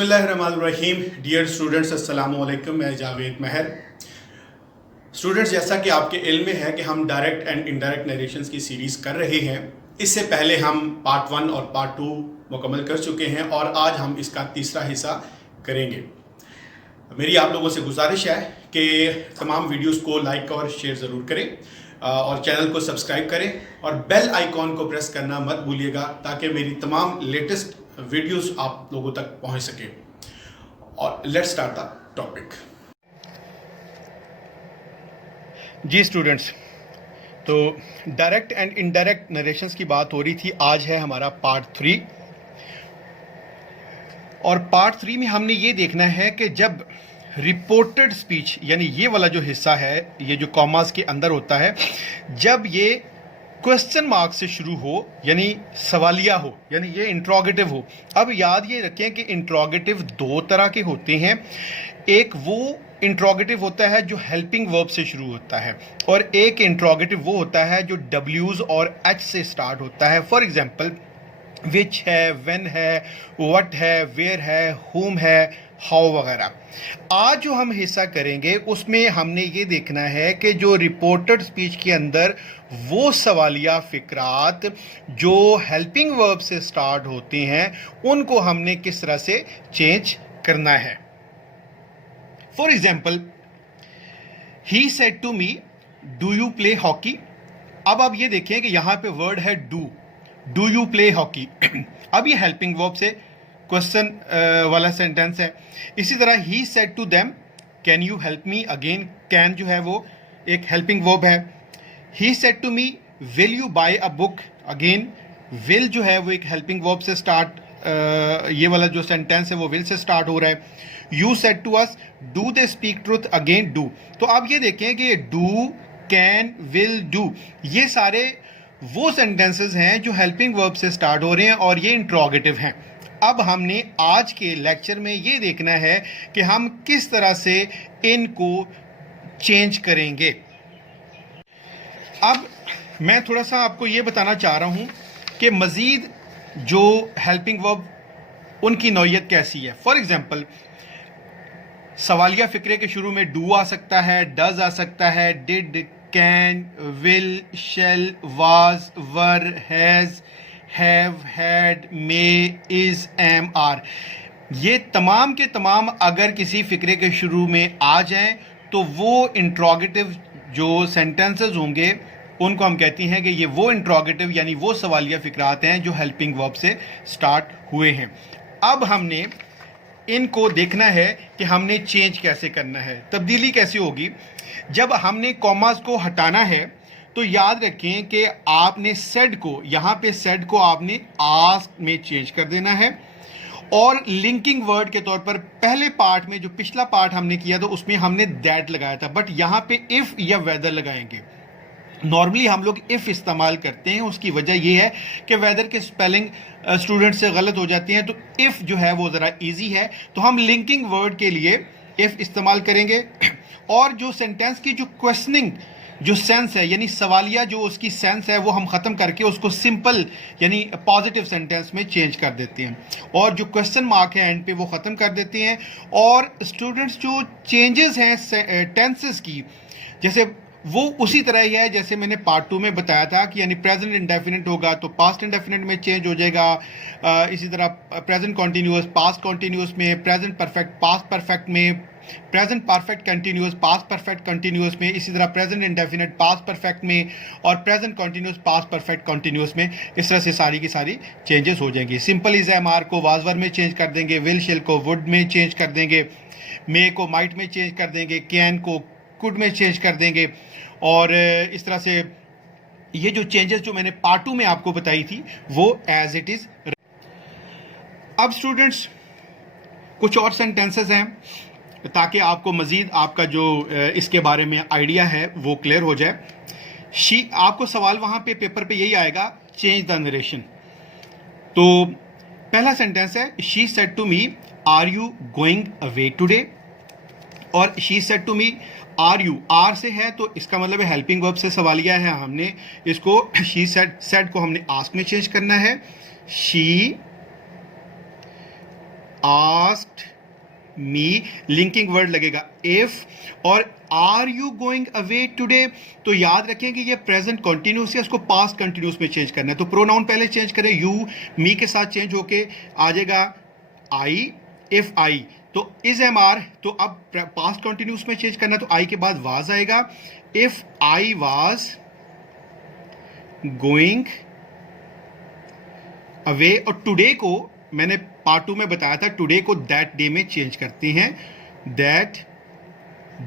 बिस्मिल्लाहिर्रहमानिर्रहीम। Dear students, अस्सलाम वालेकुम। मैं जावेद महर। स्टूडेंट्स, जैसा कि आपके इल्म में है कि हम डायरेक्ट एंड इनडायरेक्ट नरेशंस की सीरीज़ कर रहे हैं। इससे पहले हम पार्ट 1 और पार्ट 2 मुकम्मल कर चुके हैं और आज हम इसका तीसरा हिस्सा करेंगे। मेरी आप लोगों से गुजारिश है कि तमाम वीडियोस को लाइक और शेयर ज़रूर करें और चैनल को सब्सक्राइब करें और बेल आइकॉन को प्रेस करना मत भूलिएगा ताकि मेरी तमाम लेटेस्ट वीडियोस आप लोगों तक पहुंच सके। और लेट्स स्टार्ट द टॉपिक। जी स्टूडेंट्स, तो डायरेक्ट एंड इनडायरेक्ट नरेशंस की बात हो रही थी। आज है हमारा पार्ट 3 और पार्ट 3 में हमने ये देखना है कि जब रिपोर्टेड स्पीच, यानी ये वाला जो हिस्सा है, ये जो कॉमास के अंदर होता है, जब ये क्वेश्चन मार्क से शुरू हो यानी सवालिया हो, यानी ये इंट्रोगेटिव हो। अब याद ये रखें कि इंट्रोगेटिव दो तरह के होते हैं। एक वो इंट्रोगेटिव होता है जो हेल्पिंग वर्ब से शुरू होता है और एक इंट्रोगेटिव वो होता है जो डब्ल्यूज और एच से स्टार्ट होता है। फॉर एग्जाम्पल, विच है, व्हेन है, व्हाट है, वेयर है, हुम है, हाउ वगैरह। आज जो हम हिस्सा करेंगे उसमें हमने ये देखना है कि जो रिपोर्टेड स्पीच के अंदर वो सवालिया फिक्रात जो हेल्पिंग वर्ब से स्टार्ट होते हैं उनको हमने किस तरह से चेंज करना है। For example, he said to me, do you play hockey. अब आप ये देखें कि यहां पे वर्ड है डू यू प्ले हॉकी। अब ये हेल्पिंग वर्ब से क्वेश्चन वाला सेंटेंस है। इसी तरह he said to them, can you help me. Again can जो है वो एक हेल्पिंग वर्ब है। He said to me, will you buy a book. Again will जो है वो एक हेल्पिंग वर्ब से स्टार्ट, ये वाला जो सेंटेंस है वो विल से स्टार्ट हो रहा है। You said to us, do they speak truth. Again do. तो आप ये देखें कि डू, कैन, विल, डू, ये सारे वो सेंटेंसेस हैं जो हेल्पिंग वर्ब से स्टार्ट हो रहे हैं और ये इंट्रोगेटिव हैं। अब हमने आज के लेक्चर में ये देखना है कि हम किस तरह से इनको चेंज करेंगे। अब मैं थोड़ा सा आपको ये बताना चाह रहा हूं कि मज़ीद जो हेल्पिंग वर्ब उनकी नौइयत कैसी है। फॉर एग्जाम्पल, सवालिया फिक्रे के शुरू में डू आ सकता है, डज आ सकता है, did, can, will, shall, was, were, has, have, had, may, is, am, are. ये तमाम के तमाम अगर किसी फिक्रे के शुरू में आ जाएं तो वो इंट्रोगेटिव जो सेंटेंसेस होंगे उनको हम कहते हैं कि ये वो इंट्रोगेटिव यानी वो सवालिया फिक्रात हैं जो हेल्पिंग वर्ब से स्टार्ट हुए हैं। अब हमने इनको देखना है कि हमने चेंज कैसे करना है, तब्दीली कैसे होगी। जब हमने कॉमास को हटाना है तो याद रखें कि आपने सेड को, यहाँ पे सेड को आपने आस्क में चेंज कर देना है और लिंकिंग वर्ड के तौर पर पहले पार्ट में जो पिछला पार्ट हमने किया था उसमें हमने दैट लगाया था, बट यहाँ पे इफ़ या वेदर लगाएंगे। नॉर्मली हम लोग इफ़ इस्तेमाल करते हैं, उसकी वजह यह है कि वेदर के स्पेलिंग स्टूडेंट से गलत हो जाती हैं, तो इफ़ जो है वो ज़रा इजी है, तो हम लिंकिंग वर्ड के लिए इफ़ इस्तेमाल करेंगे। और जो सेंटेंस की जो क्वेश्चनिंग जो सेंस है यानी सवालिया जो उसकी सेंस है वो हम ख़त्म करके उसको सिंपल यानी पॉजिटिव सेंटेंस में चेंज कर देते हैं और जो क्वेश्चन मार्क है एंड पे वो ख़त्म कर देते हैं। और स्टूडेंट्स जो चेंजेस हैं टेंसेस की, जैसे वो उसी तरह ही है जैसे मैंने पार्ट 2 में बताया था कि यानी प्रेजेंट इंडेफिनिट होगा तो पास्ट इंडेफिनिट में चेंज हो जाएगा। इसी तरह प्रेजेंट कॉन्टीन्यूअस पास्ट कॉन्टीन्यूअस में, प्रेजेंट परफेक्ट पास्ट परफेक्ट में, present perfect continuous past perfect continuous में, इसी तरह प्रेजेंट इंडेफिनिट पास्ट परफेक्ट में और present continuous past perfect continuous में। इस तरह से सारी की सारी चेंजेस हो जाएंगी। सिंपल इज एम आर को वाजवर में चेंज कर देंगे, विल शेल को वुड में चेंज कर देंगे, मे को माइट में चेंज कर देंगे, कैन को कुड में चेंज कर देंगे। और इस तरह से ये जो चेंजेस जो मैंने पार्ट 2 में आपको बताई थी वो एज इट इज। अब स्टूडेंट्स कुछ और सेंटेंसेस हैं ताकि आपको मज़ीद आपका जो इसके बारे में आइडिया है वो क्लियर हो जाए। आपको सवाल वहाँ पे पेपर पे यही आएगा, चेंज द नरेशन। तो पहला सेंटेंस है, she said to me, are you going away today. और she said to me, are you, are से है तो इसका मतलब है हेल्पिंग वर्ब से सवालिया है। हमने इसको शी सेड को हमने आस्क में चेंज करना है। She asked me, linking word लगेगा इफ, और are you going away today, तो याद रखें कि ये प्रेजेंट कंटिन्यूस है, इसको पास्ट कंटिन्यूस में चेंज करना है। तो प्रोनाउन पहले चेंज करें, यू मी के साथ चेंज होके आ जाएगा आई, इफ आई, तो इज एम आर, तो अब पास्ट कंटिन्यूस में चेंज करना, तो आई के बाद वाज आएगा। If I was going away, और टुडे को मैंने पार्ट 2 में बताया था, टुडे को दैट डे में चेंज करते हैं, दैट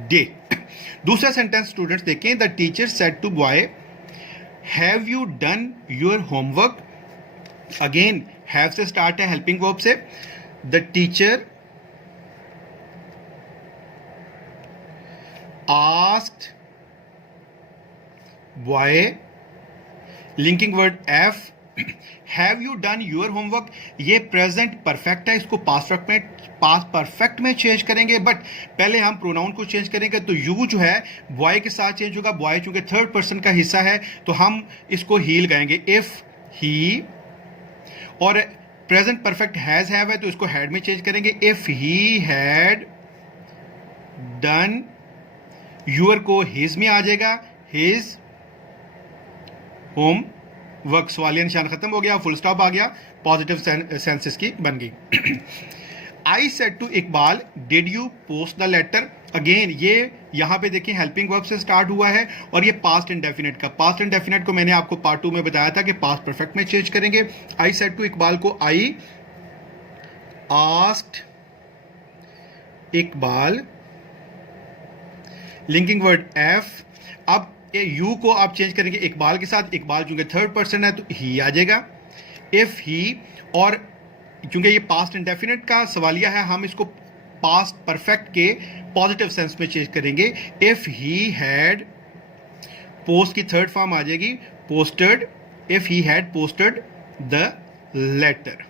डे। दूसरा सेंटेंस स्टूडेंट्स देखें, the teacher said to boy have you done your homework. Again have से स्टार्ट है, हेल्पिंग वर्ब से। The teacher asked boy, linking word if, have you done your homework, ये present perfect है, इसको past perfect में change करेंगे, but पहले हम प्रोनाउन को चेंज करेंगे। तो यू जो है बॉय के साथ चेंज होगा, बॉय चूंकि थर्ड पर्सन का हिस्सा है तो हम इसको ही लगाएंगे, इफ ही, और प्रेजेंट परफेक्ट हैज हैव है तो इसको हैड में चेंज करेंगे, if he had done, your को हिज में आ जाएगा, हिज होम वर्क, सवालिया निशान खत्म हो गया, फुल स्टॉप आ गया, पॉजिटिव सेंसेस की बन गई। I said to Iqbal did you post the letter, again ये यहां पे देखिए हेल्पिंग वर्ब से स्टार्ट हुआ है, और ये पास्ट इंडेफिनिट का, पास्ट इंडेफिनिट को मैंने आपको पार्ट 2 में बताया था कि पास्ट परफेक्ट में चेंज करेंगे। आई सेड टू इकबाल को I asked Iqbal, linking word F, अब यू को आप चेंज करेंगे इकबाल के साथ, इकबाल चूंकि थर्ड पर्सन है तो ही आ जाएगा, इफ ही, और चूंकि ये पास्ट इंडेफिनिट का सवालिया है हम इसको पास्ट परफेक्ट के पॉजिटिव सेंस में चेंज करेंगे, इफ ही हैड, पोस्ट की थर्ड फॉर्म आ जाएगी posted, if he had posted the letter,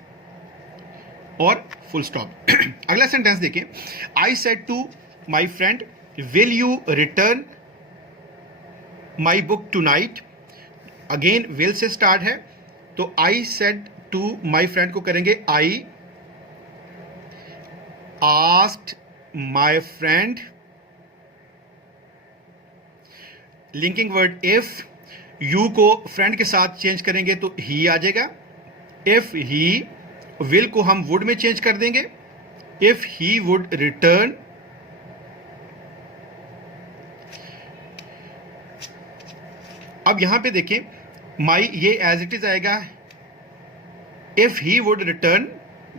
और फुल स्टॉप। अगला सेंटेंस देखिए, I said to my friend will you return my book tonight, again will से start है, तो I said to my friend को करेंगे I asked my friend, linking word if, you को friend के साथ चेंज करेंगे तो ही आ जाएगा, इफ ही, विल को हम वुड में चेंज कर देंगे, इफ ही वुड रिटर्न, अब यहां पे देखें माई ये एज इट इज आएगा, if he would return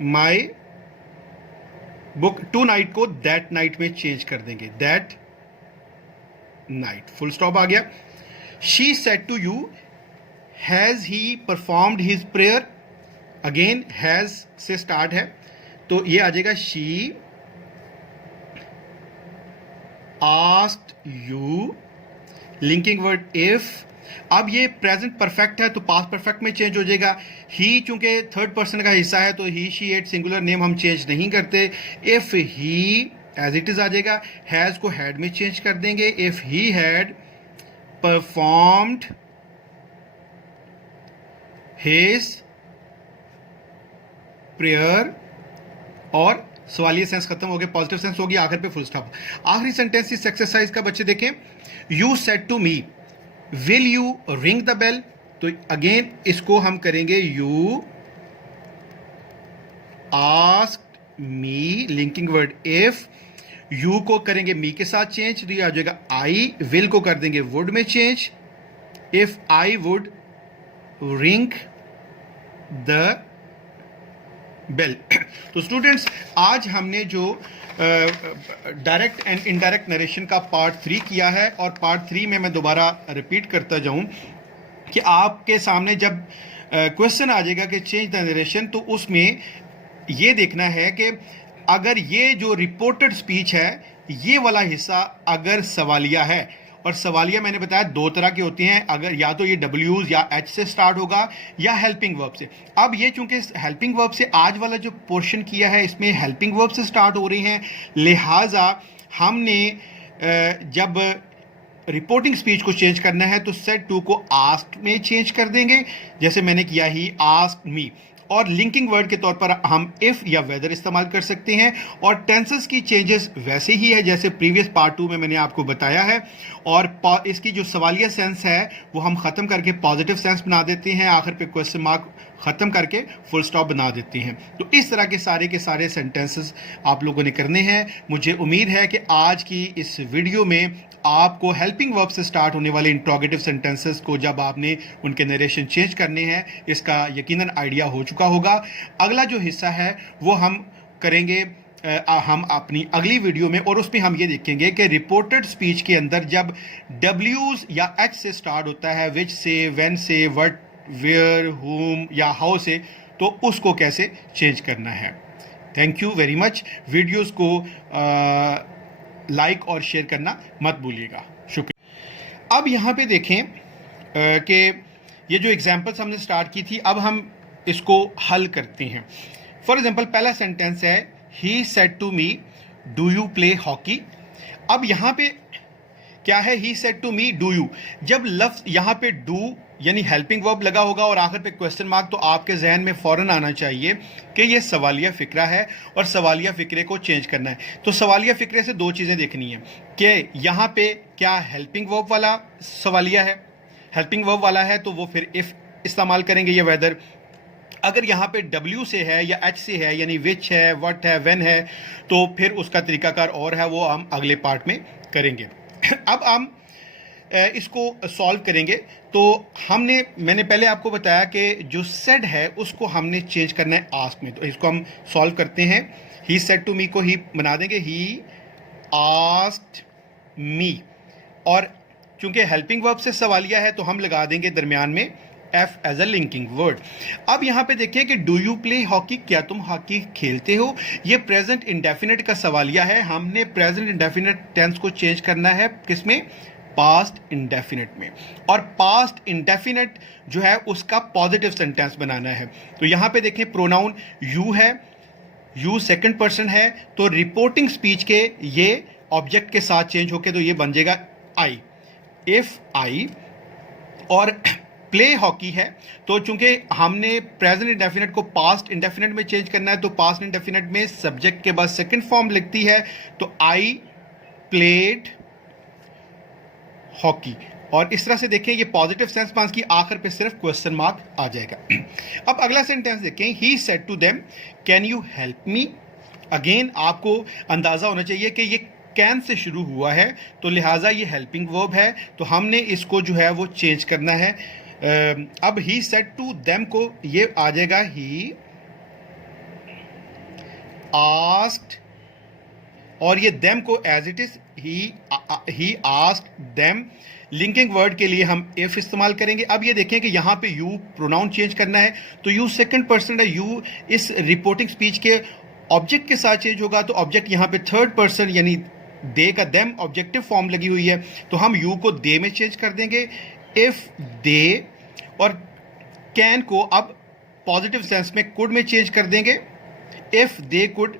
my book tonight को दैट नाइट में चेंज कर देंगे, दैट नाइट, फुल स्टॉप आ गया। She said to you has he performed his prayer, again has से स्टार्ट है तो ये आ जाएगा she asked you, linking word if, अब ये प्रेजेंट परफेक्ट है तो पास्ट परफेक्ट में चेंज हो जाएगा, ही चूंकि थर्ड पर्सन का हिस्सा है तो he she it singular name हम चेंज नहीं करते, if he as it is आ जाएगा, हैज को हैड में चेंज कर देंगे, if he had performed his prayer, और सवालिया सेंस खत्म हो गया, पॉजिटिव सेंस हो गया, आखिर पे फुल स्टॉप। आखिरी सेंटेंस इस एक्सरसाइज का बच्चे देखें, you said to me will you ring the bell, तो अगेन इसको हम करेंगे you asked me, linking word if, you को करेंगे मी के साथ चेंज, तो ये आ जाएगा आई, विल को कर देंगे वुड में change, if I would ring the bell. तो स्टूडेंट्स आज हमने जो डायरेक्ट एंड इनडायरेक्ट नरेशन का पार्ट 3 किया है, और पार्ट 3 में मैं दोबारा रिपीट करता जाऊं कि आपके सामने जब क्वेश्चन आ जाएगा कि चेंज द नरेशन, तो उसमें ये देखना है कि अगर ये जो रिपोर्टेड स्पीच है ये वाला हिस्सा अगर सवालिया है, और सवालिया मैंने बताया दो तरह के होते हैं, अगर या तो ये W's या H से स्टार्ट होगा या हेल्पिंग वर्ब से। अब ये चूंकि हेल्पिंग वर्ब से आज वाला जो पोर्शन किया है इसमें हेल्पिंग वर्ब से स्टार्ट हो रही हैं, लिहाजा हमने जब रिपोर्टिंग स्पीच को चेंज करना है तो सेड टू को आस्क्ड में चेंज कर देंगे, जैसे मैंने किया ही आस्क्ड मी, और लिंकिंग वर्ड के तौर पर हम इफ या वेदर इस्तेमाल कर सकते हैं। और टेंसेस की चेंजेस वैसे ही है जैसे प्रीवियस पार्ट 2 में मैंने आपको बताया है। और इसकी जो सवालिया सेंस है वो हम ख़त्म करके पॉजिटिव सेंस बना देते हैं, आखिर पे क्वेश्चन मार्क ख़त्म करके फुल स्टॉप बना देते हैं। तो इस तरह के सारे सेंटेंसेस आप लोगों ने करने हैं। मुझे उम्मीद है कि आज की इस वीडियो में आपको हेल्पिंग वर्ब से स्टार्ट होने वाले इंट्रोगेटिव सेंटेंसेस को जब आपने उनके नरेशन चेंज करने हैं इसका यकीनन आइडिया हो चुका होगा। अगला जो हिस्सा है वो हम करेंगे हम अपनी अगली वीडियो में, और उसमें हम ये देखेंगे कि रिपोर्टेड स्पीच के अंदर जब W's या H से स्टार्ट होता है, विच से, व्हेन से, व्हाट, वेयर, हुम या हाउ से, तो उसको कैसे चेंज करना है। Thank you very much. Videos को लाइक और शेयर करना मत भूलिएगा। शुक्रिया। अब यहाँ पे देखें कि ये जो एग्जाम्पल्स हमने स्टार्ट की थी, अब हम इसको हल करते हैं। फॉर एग्जाम्पल पहला सेंटेंस है he said to me do you play hockey. अब यहाँ पे क्या है, he said to me do you. जब लफ्ज यहाँ पे डू यानी हेल्पिंग वर्ब लगा होगा और आखिर पे क्वेश्चन मार्क, तो आपके जहन में फौरन आना चाहिए कि ये सवालिया फ़िक्रा है और सवालिया फ़िक्रे को चेंज करना है। तो सवालिया फ़िक्रे से दो चीज़ें देखनी है कि यहाँ पे क्या हेल्पिंग वर्ब वाला सवालिया है, हेल्पिंग वर्ब वाला है तो वो फिर इफ़ इस्तेमाल करेंगे या वेदर। अगर यहाँ पे W से है या H से है यानी विच है, व्हाट है, व्हेन है, तो फिर उसका तरीकाकार और है, वो हम अगले पार्ट में करेंगे। अब हम इसको सॉल्व करेंगे। तो मैंने पहले आपको बताया कि जो सेड है उसको हमने चेंज करना है आस्क में, तो इसको हम सॉल्व करते हैं। ही सेड टू मी को ही बना देंगे ही आस्क्ड मी, और चूंकि हेल्पिंग वर्ब से सवालिया है तो हम लगा देंगे दरमियान में if as a linking word. अब यहाँ पे देखिए कि डू यू प्ले हॉकी, क्या तुम हॉकी खेलते हो। ये प्रेजेंट इंडेफिनिट का सवालिया है, हमने प्रेजेंट इंडेफिनिट टेंस को चेंज करना है किसमें, पास्ट इंडेफिनिट में। और पास्ट इंडेफिनिट जो है उसका पॉजिटिव सेंटेंस बनाना है। तो यहाँ पे देखें प्रोनाउन यू है, यू सेकंड पर्सन है, तो रिपोर्टिंग स्पीच के ये ऑब्जेक्ट के साथ चेंज होके तो ये बन जाएगा आई, इफ आई। और प्ले हॉकी है तो चूंकि हमने प्रेजेंट इंडेफिनिट को पास्ट इंडेफिनिट में चेंज करना है, तो पास्ट इंडेफिनिट में सब्जेक्ट के बाद सेकंड फॉर्म लिखती है, तो आई प्लेड हॉकी। और इस तरह से देखें ये पॉजिटिव सेंस पास की, आखिर पे सिर्फ क्वेश्चन मार्क आ जाएगा। अब अगला सेंटेंस देखें, he said to them can you help me. Again आपको अंदाजा होना चाहिए कि ये कैन से शुरू हुआ है, तो लिहाजा ये हेल्पिंग वर्ब है, तो हमने इसको जो है वो चेंज करना है। अब ही सेड टू देम को ये आ जाएगा ही आस्क्ड, और ये देम को as it is he asked them. Linking word के लिए हम इफ इस्तेमाल करेंगे। अब ये देखें कि यहाँ पे यू प्रोनाउन चेंज करना है, तो यू सेकंड पर्सन है, यू इस रिपोर्टिंग स्पीच के ऑब्जेक्ट के साथ चेंज होगा, तो ऑब्जेक्ट यहाँ पे थर्ड पर्सन यानी दे का देम ऑब्जेक्टिव फॉर्म लगी हुई है, तो हम यू को दे में चेंज कर देंगे, इफ दे। और कैन को अब पॉजिटिव सेंस में कुड में चेंज कर देंगे, इफ दे कुड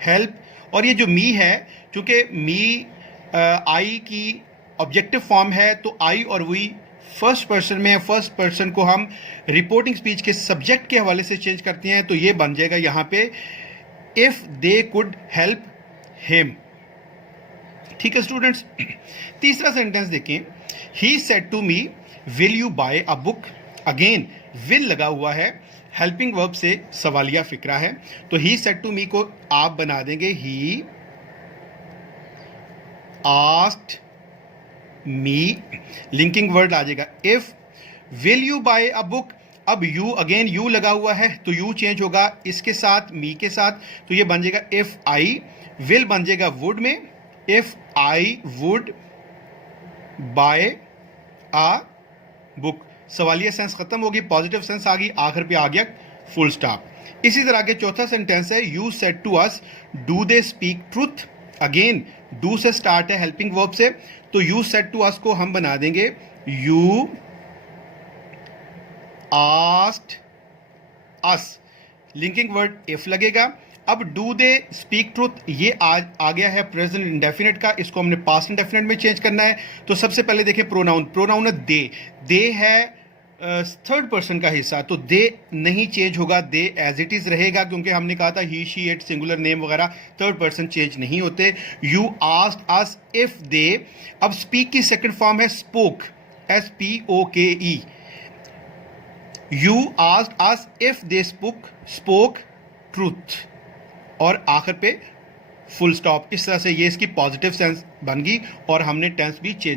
हेल्प। और ये जो मी है, क्योंकि मी आई की ऑब्जेक्टिव फॉर्म है, तो आई और वी फर्स्ट पर्सन में है, फर्स्ट पर्सन को हम रिपोर्टिंग स्पीच के सब्जेक्ट के हवाले से चेंज करते हैं, तो ये बन जाएगा यहाँ पे if they could help him. ठीक है स्टूडेंट्स। तीसरा सेंटेंस देखें, he said to me will you buy a book. Again will लगा हुआ है, हेल्पिंग वर्ब से सवालिया फिक्रा है, तो ही सेड टू मी को आप बना देंगे he asked me, linking word आ जाएगा if. Will you buy a book, अब यू अगेन यू लगा हुआ है तो यू चेंज होगा इसके साथ मी के साथ, तो ये बन जाएगा इफ आई। विल बन जाएगा वुड में, if I would buy a book. सवालिया सेंस खत्म होगी, पॉजिटिव सेंस आ गई, आखिर पे आ गया फुल स्टॉप। इसी तरह के चौथा सेंटेंस है, you said to us do they speak truth. Again do से स्टार्ट है हेल्पिंग वर्ब से, तो यू सेड टू अस को हम बना देंगे you asked us, linking word if लगेगा। अब डू दे स्पीक ट्रूथ ये आ गया है प्रेजेंट इंडेफिनिट का, इसको हमने पास्ट इंडेफिनिट में चेंज करना है। तो सबसे पहले देखें प्रोनाउन है दे है थर्ड पर्सन का हिस्सा, तो दे नहीं चेंज होगा, दे एज इट इज रहेगा, क्योंकि हमने कहा था ही शी इट सिंगुलर नेम वगैरह थर्ड पर्सन चेंज नहीं होते. You asked us if they, अब स्पीक की सेकंड फॉर्म है spoke, SPOKE. You asked us if they spoke truth, और आखिर पे फुल स्टॉप. इस तरह से ये इसकी पॉजिटिव सेंस बन गई और हमने टेंस भी चेंज